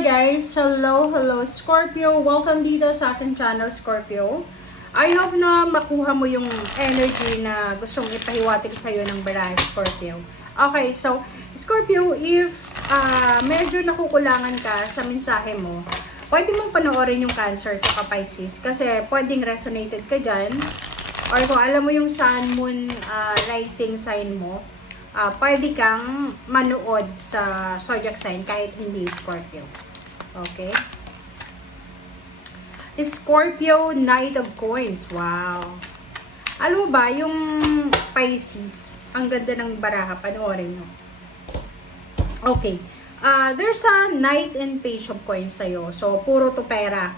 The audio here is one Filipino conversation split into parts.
Hi guys! Hello Scorpio! Welcome dito sa ating channel Scorpio. I hope na makuha mo yung energy na gustong ipahiwatig sa'yo ng barahan Scorpio. Okay, so Scorpio, if medyo nakukulangan ka sa mensahe mo, pwede mong panoorin yung Cancer at Pisces kasi pwedeng resonated ka dyan. Or kung alam mo yung Sun, Moon, Rising sign mo, pwede kang manood sa zodiac sign kahit hindi Scorpio. Okay? Scorpio, Knight of Coins. Wow! Alam mo ba, yung Pisces, ang ganda ng baraha, panoorin nyo. Okay. There's a Knight and Page of Coins sa'yo. So, puro to pera.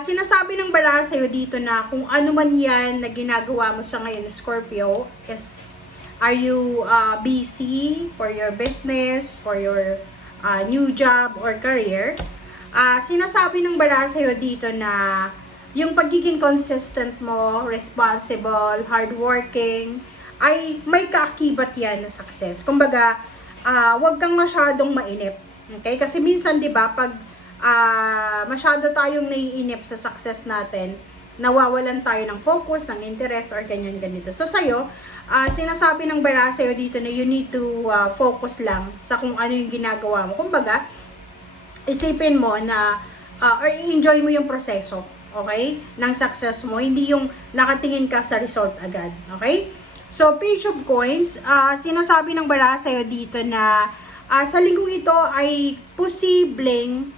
Sinasabi ng baraha sa'yo dito na kung ano man yan na ginagawa mo sa ngayon, Scorpio, are you busy for your business, for your new job or career? Sinasabi ng baraha sa'yo dito na yung pagiging consistent mo, responsible, hardworking, ay may kaakibat yan na success. Kumbaga, wag kang masyadong mainip. Okay? Kasi minsan, di ba, pag masyado tayong naiinip sa success natin, nawawalan tayo ng focus, ng interest, or ganyan-ganito. So, sa'yo, sinasabi ng baraha sa'yo dito na you need to focus lang sa kung ano yung ginagawa mo. Kumbaga, isipin mo na, or enjoy mo yung proseso, okay, ng success mo, hindi yung nakatingin ka sa result agad, okay? So, Page of Coins, sinasabi ng baraha sa'yo dito na sa linggong ito ay posibleng,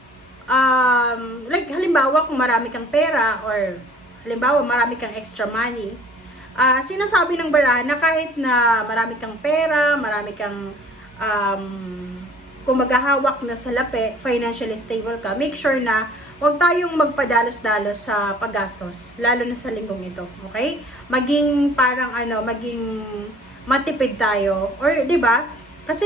like halimbawa kung marami kang pera or halimbawa marami kang extra money, sinasabi ng baraha na kahit na marami kang pera, marami kang kung maghahawak na sa lapi, financially stable ka, make sure na huwag tayong magpadalos-dalos sa paggastos, lalo na sa linggong ito, okay? Maging parang maging matipid tayo, or 'di ba? Kasi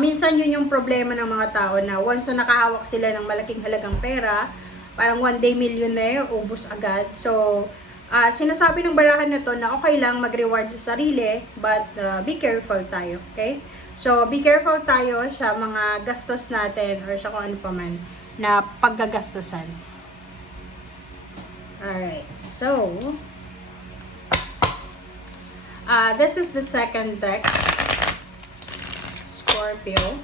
minsan yun yung problema ng mga tao na once na nakahawak sila ng malaking halagang pera, parang one day millionaire, ubos agad. So, sinasabi ng barahan na to na okay lang mag-reward sa sarili, but be careful tayo, okay? So, be careful tayo sa mga gastos natin or sa kung ano pa man na paggagastosan. Alright, so, this is the second deck, Scorpio.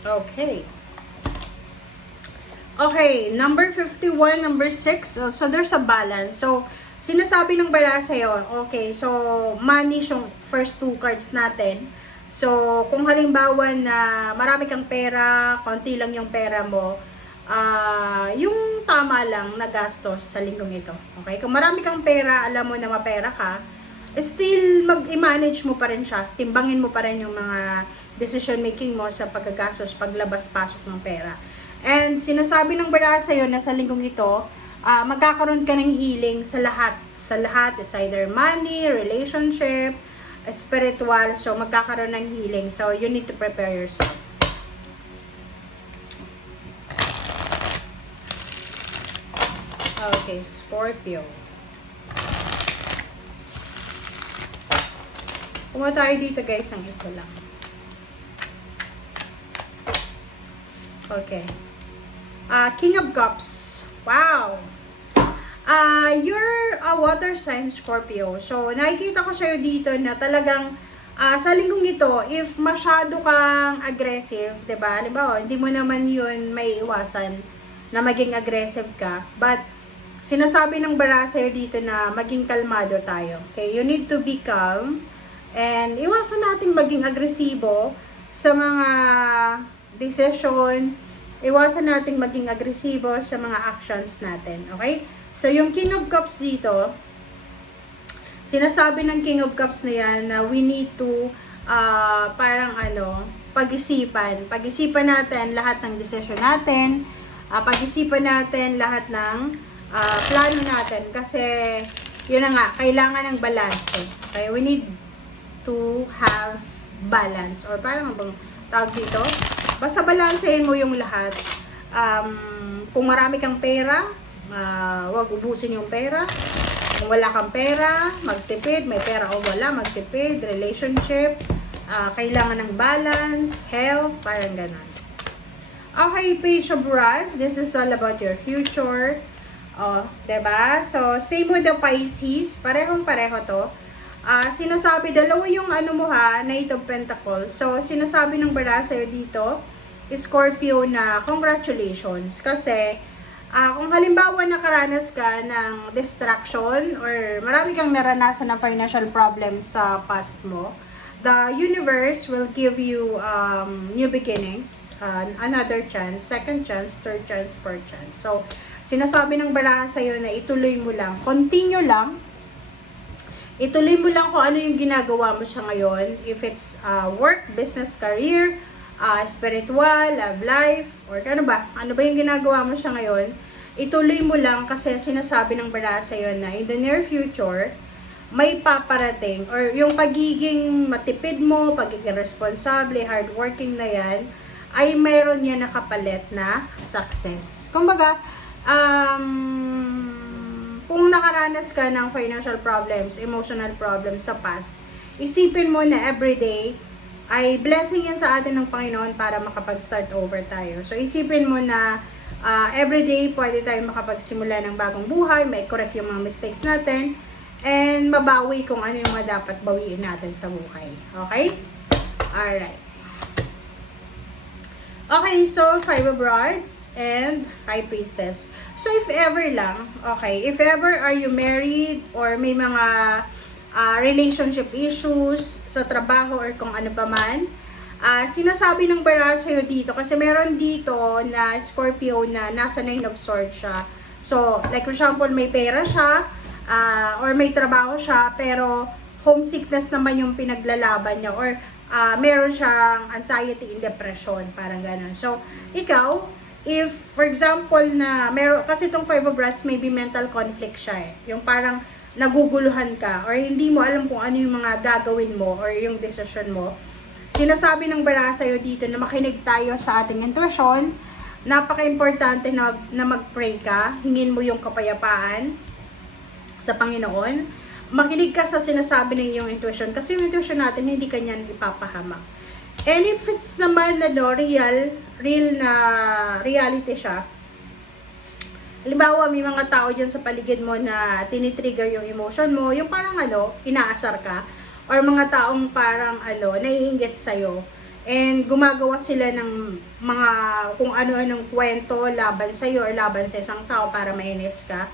Okay. Okay, number 51, number 6. So, there's a balance. So, sinasabi ng baraha sa'yo, okay, so, money yung first two cards natin. So, kung halimbawa na marami kang pera, konti lang yung pera mo, yung tama lang na gastos sa linggong ito. Okay? Kung marami kang pera, alam mo na mapera ka, still mag-manage mo pa rin siya. Timbangin mo pa rin yung mga decision making mo sa paggagastos, paglabas-pasok ng pera. And sinasabi ng baraha sa'yo na sa linggong ito, magkakaroon ka ng healing sa lahat. Sa lahat, is either money, relationship, spiritual. So, magkakaroon ng healing. So, you need to prepare yourself. Okay, Scorpio. Kumuha tayo dito guys, ang isa lang. Okay. King of Cups. Wow! You're a water sign, Scorpio. So, nakikita ko sa'yo dito na talagang sa linggong ito, if masyado kang aggressive, diba? Halimbawa, hindi mo naman yun may iwasan na maging aggressive ka. But, sinasabi ng baraha sa'yo dito na maging kalmado tayo. Okay? You need to be calm. And iwasan natin maging agresibo sa mga decision. Iwasan natin maging agresibo sa mga actions natin. Okay? So, yung King of Cups dito, sinasabi ng King of Cups na yan na we need to parang pag-isipan. Pag-isipan natin lahat ng decision natin. Pag-isipan natin lahat ng plano natin. Kasi, yun na nga, kailangan ng balance. Okay? We need to have balance, or parang bang tawag dito, basta balansehin mo yung lahat. Kung marami kang pera, wag ubusin yung pera. Kung wala kang pera, magtipid. May pera o wala, magtipid. Relationship, kailangan ng balance, health, parang ganon. Okay, Page of Wands, this is all about your future. Diba? So, same with the Pisces, parehong-pareho to. Sinasabi, dalawa yung ano mo ha, Knight of Pentacles. So, sinasabi ng bara sa'yo dito, Scorpio, na congratulations. Kasi, kung halimbawa nakaranas ka ng distraction or marami kang naranasan na financial problems sa past mo, the universe will give you new beginnings, another chance, second chance, third chance, fourth chance. So, sinasabi ng baraha sa'yo na ituloy mo lang, continue lang, ituloy mo lang kung ano yung ginagawa mo siya ngayon. If it's work, business, career, spiritual, love life, or ano ba yung ginagawa mo siya ngayon, ituloy mo lang kasi sinasabi ng baraha sa'yo na in the near future, may paparating, or yung pagiging matipid mo, pagiging responsable, hardworking na yan, ay mayroon yan nakapalit na success. Kumbaga, kung nakaranas ka ng financial problems, emotional problems sa past, isipin mo na everyday ay blessing yan sa atin ng Panginoon para makapag-start over tayo. So, isipin mo na everyday pwede tayong makapagsimula ng bagong buhay, may correct yung mga mistakes natin, and mabawi kung ano yung mga dapat bawiin natin sa buhay. Okay? Alright. Okay, so Five of Rods and High Priestess. So, if ever lang, okay, if ever are you married or may mga relationship issues sa trabaho or kung ano pa man, sinasabi ng bara sa'yo dito, kasi meron dito na Scorpio na nasa 9 of Swords siya. So, like for example, may pera siya, or may trabaho siya, pero homesickness naman yung pinaglalaban niya, or meron siyang anxiety and depression, parang gano'n. So, ikaw, if, for example, na meron, kasi itong Five of Wands, maybe mental conflict siya yung parang naguguluhan ka, or hindi mo alam kung ano yung mga gagawin mo, or yung decision mo. Sinasabi ng bara sa'yo dito na makinig tayo sa ating intuition. Napaka-importante na mag-pray ka, hingin mo yung kapayapaan sa Panginoon. Makinig ka sa sinasabi ng iyong intuition, kasi yung intuition natin hindi kanya ipapahamak. And if it's naman na real na reality siya, halimbawa may mga tao dyan sa paligid mo na tinitrigger yung emotion mo, yung parang inaasar ka, or mga taong parang naiinggit sa'yo, and gumagawa sila ng mga kung ano-anong kwento laban sa'yo or laban sa isang tao para mainis ka,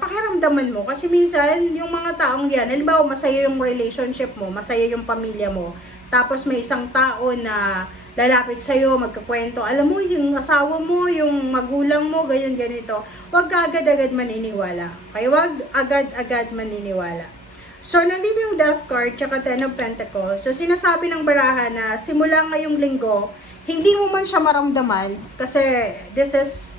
pakiramdaman mo. Kasi minsan, yung mga taong yan, halimbawa masaya yung relationship mo, masaya yung pamilya mo, tapos may isang tao na lalapit sa'yo, magkakwento, alam mo, yung asawa mo, yung magulang mo, ganyan, ganito, huwag ka agad-agad maniniwala. Okay? Huwag agad-agad maniniwala. So, nandito yung Death card, tsaka Ten of Pentacles. So, sinasabi ng baraha na simula ngayong linggo, hindi mo man siya maramdaman, kasi this is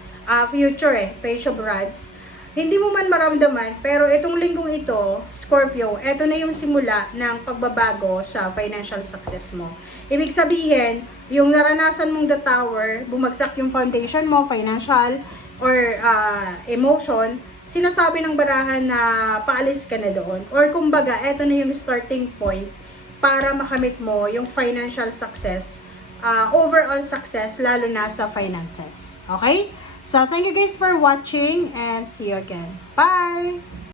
future Page of Wands. Hindi mo man maramdaman, pero itong linggong ito, Scorpio, ito na yung simula ng pagbabago sa financial success mo. Ibig sabihin, yung naranasan mong the tower, bumagsak yung foundation mo, financial or emotion, sinasabi ng barahan na paalis ka na doon. Or kumbaga, ito na yung starting point para makamit mo yung financial success, overall success, lalo na sa finances. Okay? So, thank you guys for watching and see you again. Bye!